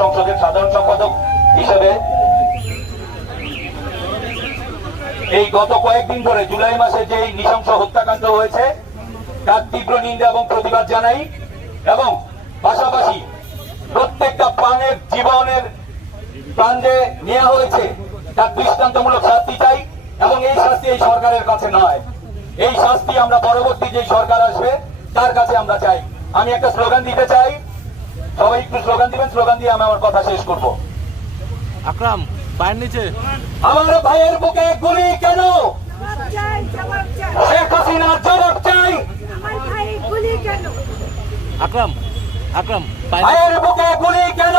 সংসদের সাধারণ সম্পাদক হিসেবে এই গত কয়েকদিন ধরে জুলাই মাসে যে নৃশংস হত্যাকাণ্ড হয়েছে তার তীব্র নিন্দা এবং প্রতিবাদ জানাই, এবং পাশাপাশি প্রত্যেকটা প্রাণের জীবনের প্রাণ যে নেওয়া হয়েছে তার দৃষ্টান্তমূলক শাস্তি চাই, এবং এই শাস্তি এই সরকারের কাছে নয়, এই শাস্তি আমরা পরবর্তী যে সরকার আসবে তার কাছে আমরা চাই। আমি একটা স্লোগান দিতে চাই, সবাই একটু স্লোগান দিবেন, স্লোগান দিয়ে আমি আমার কথা শেষ করব। আকরাম পায়ের নিচে। আমার ভাইয়ের বুকে গুলি কেন? শেখ হাসিনার জবাব চাই। আকরাম আকরাম ভাইয়ের বুকে গুলি কেন?